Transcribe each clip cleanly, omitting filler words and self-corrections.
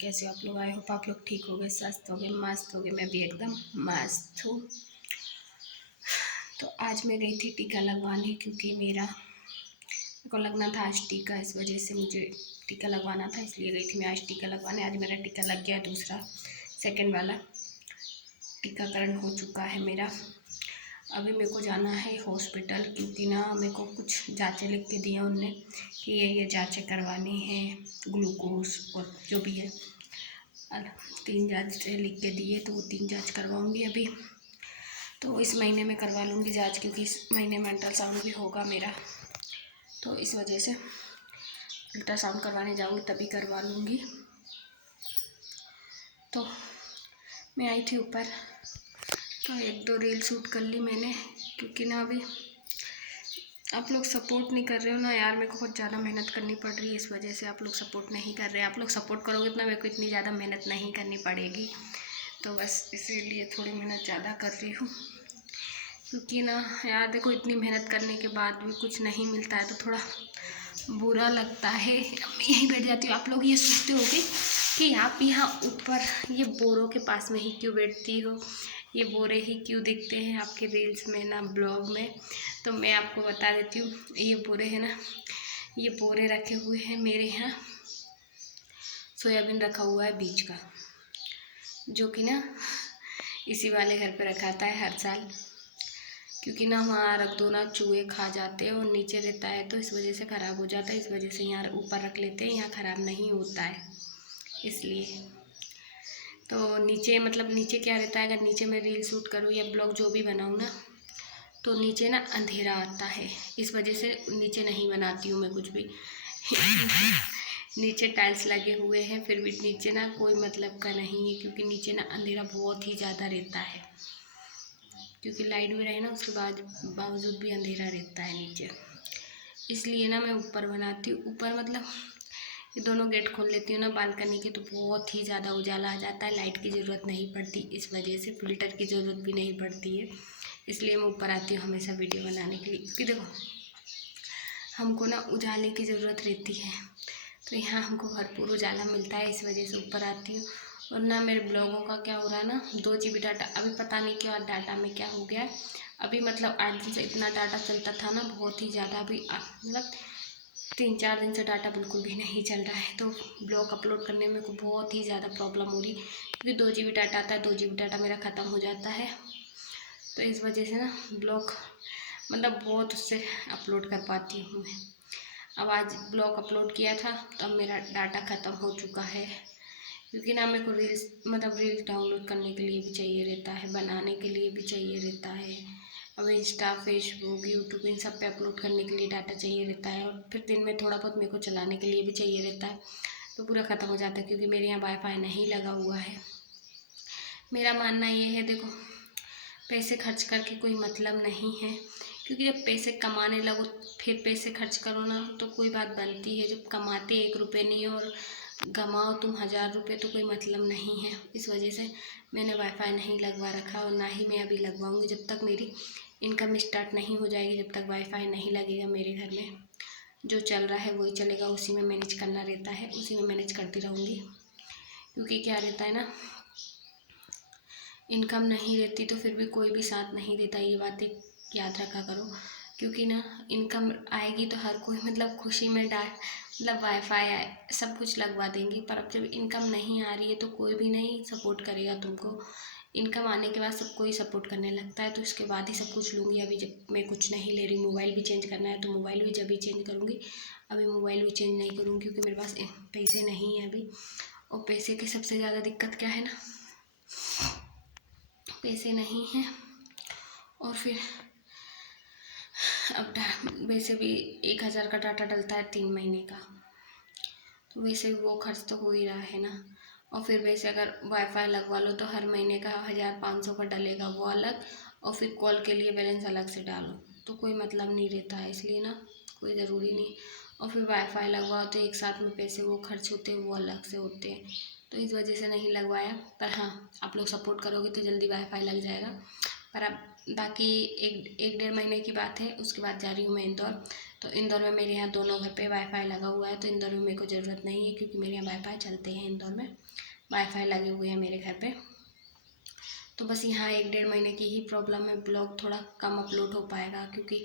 कैसे आप लोग? आई होप आप लोग ठीक हो गए, स्वस्थ हो गए, मस्त हो गए। मैं भी एकदम मस्त हूँ। तो आज मैं गई थी टीका लगवाने, क्योंकि मेरे को लगना था आज टीका, इस वजह से मुझे टीका लगवाना था, इसलिए गई थी मैं आज टीका लगवाने। आज मेरा टीका लग गया, दूसरा सेकंड वाला टीकाकरण हो चुका है मेरा। अभी मेरे को जाना है हॉस्पिटल, क्योंकि ना मेरे को कुछ जांचें लिख के दी हैं उनने कि ये जांचें करवानी है, ग्लूकोज और जो भी है। 3 जांचें लिख के दिए, तो वो 3 जांच करवाऊँगी अभी। तो इस महीने में करवा लूँगी जांच, क्योंकि इस महीने में अल्ट्रासाउंड भी होगा मेरा, तो इस वजह से अल्ट्रासाउंड करवाने जाऊँगी तभी करवा लूँगी। तो मैं आई थी ऊपर, तो 1-2 रील शूट कर ली मैंने, क्योंकि ना अभी आप लोग सपोर्ट नहीं कर रहे हो ना यार। मेरे को बहुत ज़्यादा मेहनत करनी पड़ रही है, इस वजह से आप लोग सपोर्ट नहीं कर रहे। आप लोग सपोर्ट करोगे तो मेरे को इतनी ज़्यादा मेहनत नहीं करनी पड़ेगी, तो बस इसीलिए थोड़ी मेहनत ज़्यादा कर रही हूँ। क्योंकि ना यार देखो, इतनी मेहनत करने के बाद भी कुछ नहीं मिलता है तो थोड़ा बुरा लगता है। यहीं बैठ जाती हूँ। आप लोग ये सोचते होगे कि आप यहाँ ऊपर ये बोरों के पास में ही क्यों बैठती हो, ये बोरे ही क्यों दिखते हैं आपके रील्स में ना, ब्लॉग में। तो मैं आपको बता देती हूँ, ये बोरे हैं ना, ये बोरे रखे हुए हैं मेरे यहाँ। सोयाबीन रखा हुआ है बीज का, जो कि ना इसी वाले घर पे रखाता है हर साल, क्योंकि ना वहाँ रख दो ना चूहे खा जाते हैं और नीचे रहता है, तो इस वजह से ख़राब हो जाता है। इस वजह से यहाँ ऊपर रख लेते हैं, यहाँ ख़राब नहीं होता है इसलिए। तो नीचे मतलब नीचे क्या रहता है, अगर नीचे मैं रील शूट करूँ या ब्लॉग जो भी बनाऊँ ना, तो नीचे ना अंधेरा आता है, इस वजह से नीचे नहीं बनाती हूँ मैं कुछ भी। नीचे टाइल्स लगे हुए हैं, फिर भी नीचे ना कोई मतलब का नहीं है, क्योंकि नीचे ना अंधेरा बहुत ही ज़्यादा रहता है, क्योंकि लाइट भी रहे ना उसके बाद बावजूद भी अंधेरा रहता है नीचे। इसलिए ना मैं ऊपर बनाती हूँ। ऊपर मतलब ये दोनों गेट खोल लेती हूँ ना बालकनी के, तो बहुत ही ज़्यादा उजाला आ जाता है, लाइट की ज़रूरत नहीं पड़ती, इस वजह से फिल्टर की ज़रूरत भी नहीं पड़ती है। इसलिए मैं ऊपर आती हूँ हमेशा वीडियो बनाने के लिए, क्योंकि देखो हमको ना उजाले की ज़रूरत रहती है, तो यहाँ हमको भरपूर उजाला मिलता है, इस वजह से ऊपर आती हूँ। और ना मेरे ब्लॉगों का क्या हो रहा है ना, 2 GB डाटा, अभी पता नहीं क्या डाटा में क्या हो गया है। अभी मतलब 8 दिन से इतना डाटा चलता था ना, बहुत ही ज़्यादा, अभी मतलब 3-4 दिन से डाटा बिल्कुल भी नहीं चल रहा है। तो ब्लॉग अपलोड करने में को बहुत ही ज़्यादा प्रॉब्लम हो रही, क्योंकि 2 GB डाटा आता है, 2 GB डाटा मेरा ख़त्म हो जाता है, तो इस वजह से ना ब्लॉग मतलब बहुत उससे अपलोड कर पाती हूँ मैं। अब आज ब्लॉग अपलोड किया था, तो अब मेरा डाटा ख़त्म हो चुका है, क्योंकि ना मेरे को रील्स डाउनलोड करने के लिए भी चाहिए रहता है, बनाने के लिए भी चाहिए रहता है। अब इंस्टा, फेसबुक, यूट्यूब इन सब पे अपलोड करने के लिए डाटा चाहिए रहता है, और फिर दिन में थोड़ा बहुत मेरे को चलाने के लिए भी चाहिए रहता है, तो पूरा ख़त्म हो जाता है, क्योंकि मेरे यहाँ वाईफाई नहीं लगा हुआ है। मेरा मानना ये है, देखो पैसे खर्च करके कोई मतलब नहीं है, क्योंकि जब पैसे कमाने लगो फिर पैसे खर्च करो ना, तो कोई बात बनती है। जब कमाते 1 रुपये नहीं और गमाओ तुम 1000 रुपये, तो कोई मतलब नहीं है। इस वजह से मैंने वाईफाई नहीं लगवा रखा, और ना ही मैं अभी लगवाऊंगी। जब तक मेरी इनकम स्टार्ट नहीं हो जाएगी, जब तक वाईफाई नहीं लगेगा मेरे घर में, जो चल रहा है वही चलेगा, उसी में मैनेज करना रहता है, उसी में मैनेज करती रहूँगी। क्योंकि क्या रहता है ना, इनकम नहीं रहती तो फिर भी कोई भी साथ नहीं देता, ये बातें याद रखा करो। क्योंकि ना इनकम आएगी तो हर कोई मतलब खुशी में मतलब वाईफाई सब कुछ लगवा देंगी, पर अब जब इनकम नहीं आ रही है तो कोई भी नहीं सपोर्ट करेगा तुमको। इनकम आने के बाद सब कोई सपोर्ट करने लगता है, तो इसके बाद ही सब कुछ लूँगी। अभी जब मैं कुछ नहीं ले रही, मोबाइल भी चेंज करना है तो मोबाइल भी जब ही चेंज करूँगी। अभी मोबाइल भी चेंज नहीं करूँगी, क्योंकि मेरे पास पैसे नहीं हैं अभी, और पैसे की सबसे ज़्यादा दिक्कत क्या है ना, पैसे नहीं हैं। और फिर अब वैसे भी 1000 का डाटा डलता है 3 महीने का, तो वैसे भी वो खर्च तो हो ही रहा है ना। और फिर वैसे अगर वाईफाई लगवा लो तो हर महीने का 1500 का डलेगा, वो अलग, और फिर कॉल के लिए बैलेंस अलग से डालो, तो कोई मतलब नहीं रहता है, इसलिए ना कोई ज़रूरी नहीं। और फिर वाईफाई लगवाओ तो एक साथ में पैसे वो खर्च होते हैं, वो अलग से होते हैं, तो इस वजह से नहीं लगवाया। पर हाँ, आप लोग सपोर्ट करोगे तो जल्दी वाईफाई लग जाएगा। पर अब बाकी 1-1.5 महीने की बात है, उसके बाद जा रही हूँ मैं इंदौर। तो इंदौर में मेरे यहाँ दोनों घर पे वाईफाई लगा हुआ है, तो इंदौर में मेरे को ज़रूरत नहीं है, क्योंकि मेरे यहाँ वाईफाई चलते हैं इंदौर में। वाईफाई लगे हुए हैं मेरे घर पे। तो बस यहाँ 1-1.5 महीने की ही प्रॉब्लम है, ब्लॉग थोड़ा कम अपलोड हो पाएगा, क्योंकि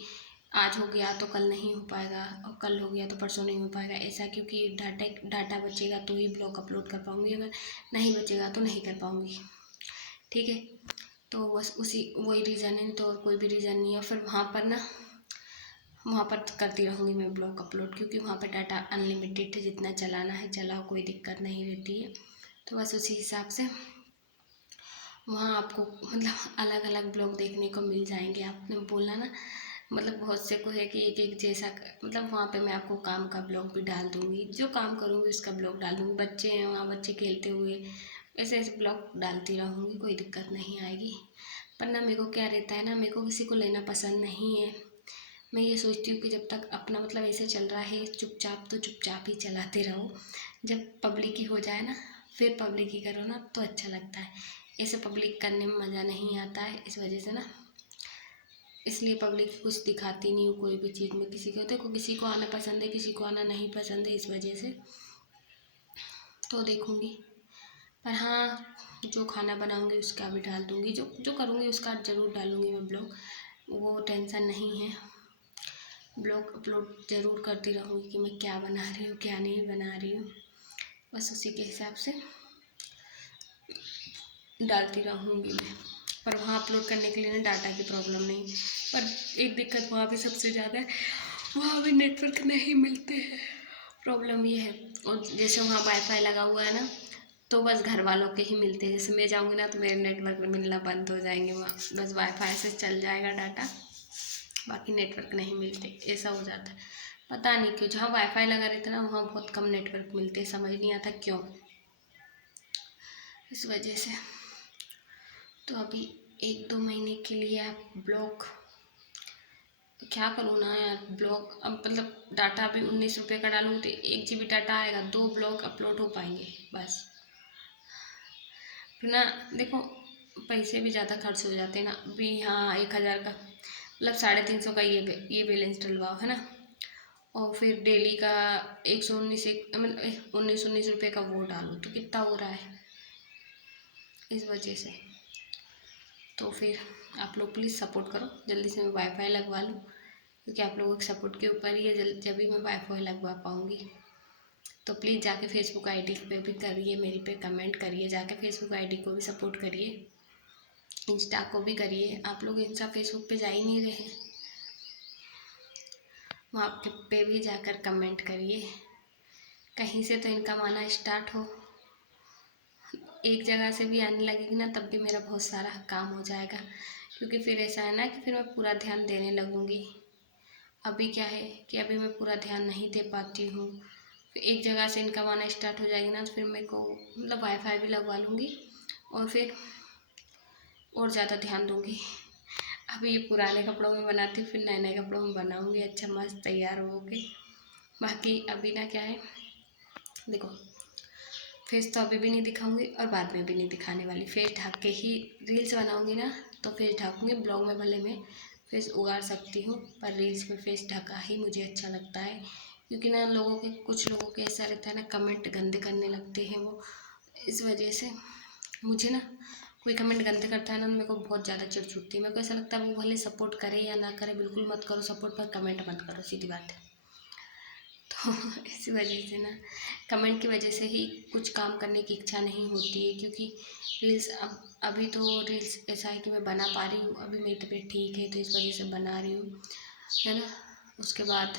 आज हो गया तो कल नहीं हो पाएगा, और कल हो गया तो परसों नहीं हो पाएगा, ऐसा। क्योंकि डाटा बचेगा तो ही ब्लॉग अपलोड कर पाऊँगी, अगर नहीं बचेगा तो नहीं कर पाऊँगी। ठीक है, तो बस वही रीज़न है, तो और कोई भी रीज़न नहीं है। फिर वहाँ पर करती रहूँगी मैं ब्लॉग अपलोड, क्योंकि वहाँ पर डाटा अनलिमिटेड है, जितना चलाना है चलाओ, कोई दिक्कत नहीं रहती है। तो बस उसी हिसाब से वहाँ आपको मतलब अलग अलग ब्लॉग देखने को मिल जाएंगे। आपने बोला ना, मतलब बहुत से को है कि एक एक जैसा मतलब वहाँ पे मैं आपको काम का ब्लॉग भी डाल दूँगी, जो काम करूँगी उसका ब्लॉग डाल दूँगी। बच्चे हैं वहाँ, बच्चे खेलते हुए ऐसे ऐसे ब्लॉग डालती रहूँगी, कोई दिक्कत नहीं आएगी। पर ना मेरे को क्या रहता है ना, मेरे को किसी को लेना पसंद नहीं है। मैं ये सोचती हूँ कि जब तक अपना मतलब ऐसे चल रहा है चुपचाप, तो चुपचाप ही चलाते रहो। जब पब्लिक ही हो जाए ना, फिर पब्लिक ही करो ना, तो अच्छा लगता है। ऐसे पब्लिक करने में मज़ा नहीं आता है, इस वजह से ना, इसलिए पब्लिक कुछ दिखाती नहीं हूँ कोई भी चीज़ में। किसी को देखो, किसी को आना पसंद है, किसी को आना नहीं पसंद है, इस वजह से तो देखूँगी। पर हाँ, जो खाना बनाऊँगी उसका भी डाल दूँगी, जो जो करूँगी उसका ज़रूर डालूँगी मैं ब्लॉग, वो टेंशन नहीं है। ब्लॉग अपलोड ज़रूर करती रहूँगी कि मैं क्या बना रही हूँ, क्या नहीं बना रही हूँ, बस उसी के हिसाब से डालती रहूँगी मैं। पर वहाँ अपलोड करने के लिए ना डाटा की प्रॉब्लम नहीं, पर एक दिक्कत वहाँ पे सबसे ज़्यादा है, वहाँ भी नेटवर्क नहीं मिलते हैं, प्रॉब्लम ये है। और जैसे वहाँ वाईफाई लगा हुआ है ना, तो बस घर वालों के ही मिलते हैं। जैसे मैं जाऊँगी ना तो मेरे नेटवर्क मिलना बंद हो जाएंगे, वहाँ बस वाईफाई से चल जाएगा डाटा, बाकी नेटवर्क नहीं मिलते, ऐसा हो जाता है। पता नहीं क्यों, जहाँ वाईफाई लगा रहता है ना वहाँ बहुत कम नेटवर्क मिलते, समझ नहीं आता क्यों, इस वजह से। तो अभी 1-2 महीने के लिए आप ब्लॉग, क्या करूँ ना यार, ब्लॉग अब मतलब डाटा भी 19 रुपये का डालूँ तो 1 GB डाटा आएगा, 2 ब्लॉग अपलोड हो पाएंगे बस। फिर ना देखो, पैसे भी ज़्यादा खर्च हो जाते हैं ना। अभी हाँ 1000 का मतलब 350 का ये बैलेंस डलवाओ है ना, और फिर डेली का 119 मतलब 19 का वो डालो, तो कितना हो रहा है, इस वजह से। तो फिर आप लोग प्लीज़ सपोर्ट करो, जल्दी से मैं वाईफाई लगवा लूँ, क्योंकि आप लोगों के सपोर्ट के ऊपर ही है जब भी मैं वाईफाई लगवा पाऊँगी। तो प्लीज़ जाके फेसबुक आईडी पे भी करिए, मेरी पे कमेंट करिए, जाके फेसबुक आईडी को भी सपोर्ट करिए, इंस्टा को भी करिए। आप लोग इंस्टा फेसबुक पे जा ही नहीं रहे, वहाँ पे भी जाकर कमेंट करिए, कहीं से तो इनकम आना स्टार्ट हो। एक जगह से भी आने लगेगी ना, तब भी मेरा बहुत सारा काम हो जाएगा, क्योंकि फिर ऐसा है ना कि फिर मैं पूरा ध्यान देने लगूँगी। अभी क्या है कि अभी मैं पूरा ध्यान नहीं दे पाती हूँ। फिर एक जगह से इनकम आना स्टार्ट हो जाएगी ना, तो फिर मेरे को मतलब वाईफाई भी लगवा लूँगी, और फिर और ज़्यादा ध्यान दूँगी। अभी ये पुराने कपड़ों में बनाती हूँ, फिर नए नए कपड़ों में बनाऊँगी अच्छा मस्त तैयार हो के। बाकी अभी ना क्या है, देखो फेस तो अभी भी नहीं दिखाऊंगी और बाद में भी नहीं दिखाने वाली। फेस ढक के ही रील्स बनाऊंगी ना, तो फेस ढकूँगी। ब्लॉग में भले मैं फेस उगाड़ सकती हूँ, पर रील्स में फेस ढका ही मुझे अच्छा लगता है, क्योंकि ना कुछ लोगों के ऐसा रहता है ना, कमेंट गंदे करने लगते हैं वो, इस वजह से मुझे ना कोई कमेंट गंदे करता है ना, मेरे को बहुत ज़्यादा चिढ़ छूटती है। मेरे को ऐसा लगता है वो भले सपोर्ट करे या ना करे, बिल्कुल मत करो सपोर्ट, पर कमेंट मत करो, सीधी बात है। तो इसी वजह से ना, कमेंट की वजह से ही कुछ काम करने की इच्छा नहीं होती है, क्योंकि रील्स अभी तो रील्स ऐसा है कि मैं बना पा रही हूँ, अभी मेरी तबीयत ठीक है तो इस वजह से बना रही हूँ, है ना। उसके बाद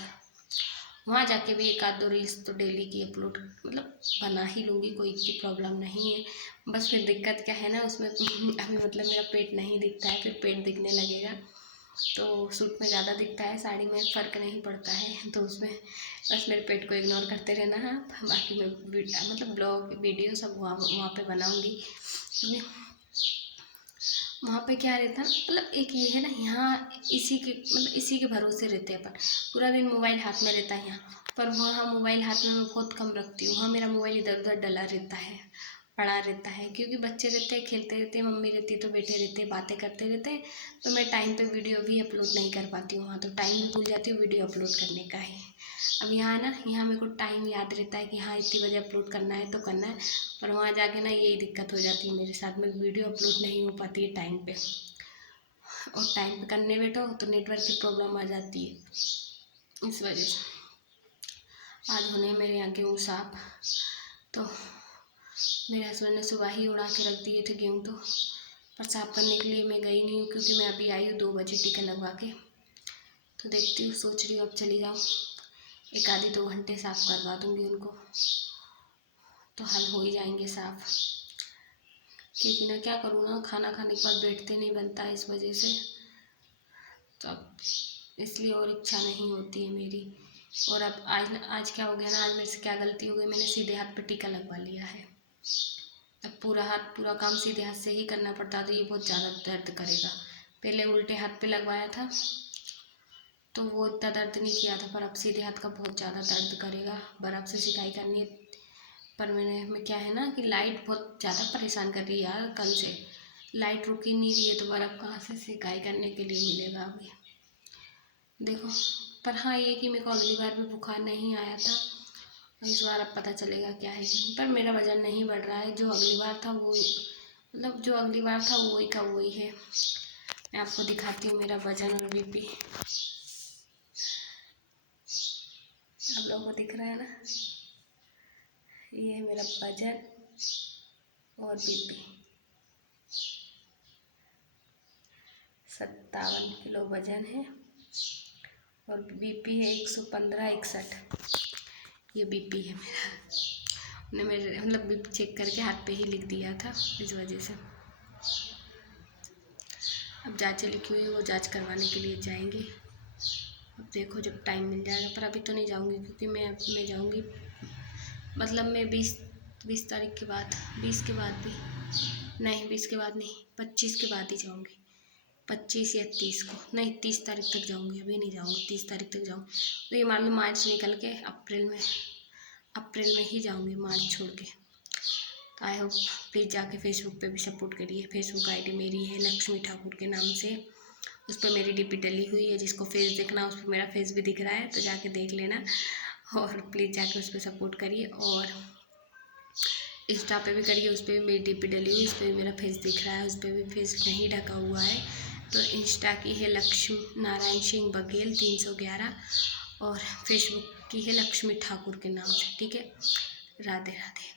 वहाँ जाके भी 1-2 रील्स तो डेली की अपलोड मतलब बना ही लूँगी, कोई इतनी प्रॉब्लम नहीं है। बस फिर दिक्कत क्या है ना उसमें अभी मतलब मेरा पेट नहीं दिखता है, फिर पेट दिखने लगेगा, तो सूट में ज़्यादा दिखता है, साड़ी में फ़र्क नहीं पड़ता है, तो उसमें बस मेरे पेट को इग्नोर करते रहना है। बाकी मैं मतलब ब्लॉग वीडियो सब वहाँ पे बनाऊँगी। वहाँ पे क्या रहता है मतलब, एक ये है ना, यहाँ इसी के भरोसे रहते हैं अपन, पूरा दिन मोबाइल हाथ में रहता है यहाँ। पर वहाँ मोबाइल हाथ में मैं बहुत कम रखती हूँ, वहाँ मेरा मोबाइल इधर उधर डला रहता है, पड़ा रहता है, क्योंकि बच्चे रहते हैं, खेलते रहते हैं, मम्मी रहती है तो बैठे रहते हैं, बातें करते रहते हैं, तो मैं टाइम पे वीडियो भी अपलोड नहीं कर पाती हूँ वहाँ, तो टाइम भी भूल जाती हूँ वीडियो अपलोड करने का है। अब यहाँ ना, यहाँ मेरे को टाइम याद रहता है कि हाँ इतनी बजे अपलोड करना है तो करना है, पर वहाँ जाके ना यही दिक्कत हो जाती है मेरे साथ में, वीडियो अपलोड नहीं हो पाती है टाइम पे, और टाइम पे करने बैठो तो नेटवर्क की प्रॉब्लम आ जाती है। इस वजह से आज होने मेरे यहाँ गेहूँ साफ, तो मेरे हस्बैंड ने सुबह ही उड़ा के रख दिए थे गेहूँ, तो पर साफ करने के लिए मैं गई नहीं हूँ क्योंकि मैं अभी आई हूँ 2 बजे टीका लगवा के। तो देखती हूँ, सोच रही हूँ अब चली जाऊँ, एक आधी 2 घंटे साफ करवा दूँगी उनको, तो हल हो ही जाएंगे साफ। क्योंकि ना क्या करूँ ना, खाना खाने के बाद बैठते नहीं बनता है इस वजह से, तो अब इसलिए और इच्छा नहीं होती है मेरी। और अब आज क्या हो गया ना, आज मेरे से क्या गलती हो गई, मैंने सीधे हाथ पे टीका लगवा लिया है। अब पूरा काम सीधे हाथ से ही करना पड़ता, तो ये बहुत ज़्यादा दर्द करेगा। पहले उल्टे हाथ पे लगवाया था तो वो इतना दर्द नहीं किया था, पर अब सीधे हाथ का बहुत ज़्यादा दर्द करेगा। बर्फ़ से सिकाई करनी है, पर मैं क्या है ना कि लाइट बहुत ज़्यादा परेशान कर रही है यार, कल से लाइट रुक ही नहीं रही है, तो बर्फ़ कहाँ से सिकाई करने के लिए मिलेगा अभी, देखो। पर हाँ, ये कि मेरे को अगली बार भी बुखार नहीं आया था, इस बार अब पता चलेगा क्या है। पर मेरा वज़न नहीं बढ़ रहा है, जो अगली बार था वो मतलब जो अगली बार था वही का वही है। मैं आपको दिखाती हूँ मेरा वज़न और बीपी, आप लोगों को दिख रहा है ना, ये है मेरा वज़न और बीपी। 57 किलो वज़न है और बीपी है 115/61, ये बीपी है मेरा। उन्होंने मेरे मतलब बीपी चेक करके हाथ पे ही लिख दिया था, इस वजह से। अब जांचें लिखी हुई है, वो जांच करवाने के लिए जाएंगे। अब देखो जब टाइम मिल जाएगा, पर अभी तो नहीं जाऊंगी क्योंकि मैं जाऊंगी, मतलब मैं 20 तारीख के बाद, 20 के बाद भी नहीं, 20 के बाद नहीं, 25 के बाद ही जाऊंगी। 25 या 30 को नहीं, 30 तारीख तक जाऊंगी, अभी नहीं जाऊंगी, 30 तारीख तक जाऊंगी। तो ये मान लो मार्च निकल के अप्रैल में ही जाऊंगी, मार्च छोड़ के। तो आई होप प्लीज़ जाके फेसबुक पे भी सपोर्ट करिए। फेसबुक आईडी मेरी है लक्ष्मी ठाकुर के नाम से, उस पर मेरी डीपी डली हुई है, जिसको फेस देखना उस पर मेरा फेस भी दिख रहा है, तो जाके देख लेना, और प्लीज़ जाके उस पर सपोर्ट करिए। और इंस्टा पे भी करिए, उस पर भी मेरी डीपी डली हुई, उस पर भी मेरा फेस दिख रहा है, उस पर भी फेस नहीं ढका हुआ है। तो इंस्टा की है लक्ष्मी नारायण सिंह बघेल 311, और फेसबुक की है लक्ष्मी ठाकुर के नाम से, ठीक है। राधे राधे।